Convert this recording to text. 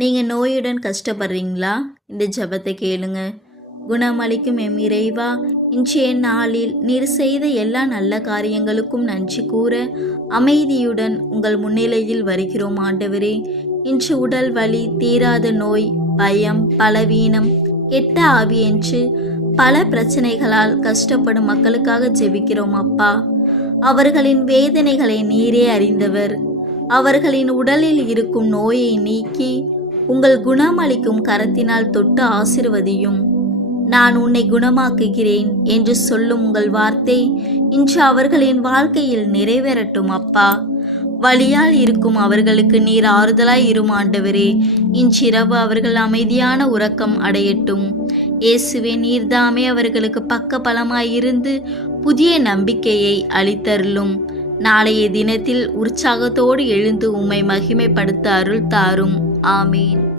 நீங்கள் நோயுடன் கஷ்டப்படுறீங்களா? இந்த ஜெபத்தை கேளுங்க. குணமளிக்கும் எம் இறைவா, இன்றைய நாளில் நீர் செய்த எல்லா நல்ல காரியங்களுக்கும் நன்றி கூற அமைதியுடன் உங்கள் முன்னிலையில் வருகிறோம் ஆண்டவரே. இன்று உடல் வலி, தீராத நோய், பயம், பலவீனம், கெட்ட ஆவி என்று பல பிரச்சனைகளால் கஷ்டப்படும் மக்களுக்காக ஜெபிக்கிறோம் அப்பா. அவர்களின் வேதனைகளை நீரே அறிந்தவர். அவர்களின் உடலில் இருக்கும் நோயை நீக்கி உங்கள் குணமளிக்கும் கரத்தினால் தொட்டு ஆசீர்வதியும். நான் உன்னை குணமாக்குகிறேன் என்று சொல்லும் உங்கள் வார்த்தை இன்று அவர்களின் வாழ்க்கையில் நிறைவேறட்டும் அப்பா. வலியால் இருக்கும் அவர்களுக்கு நீர் ஆறுதலாய் இரும் ஆண்டவரே. இன்றிரவு அவர்கள் அமைதியான உறக்கம் அடையட்டும். இயேசுவே, நீர்தாமே அவர்களுக்கு பக்க பலமாயிருந்து புதிய நம்பிக்கையை அளித்தருளும். நாளைய தினத்தில் உற்சாகத்தோடு எழுந்து உம்மை மகிமைப்படுத்த அருள் தாரும். ஆமீன்.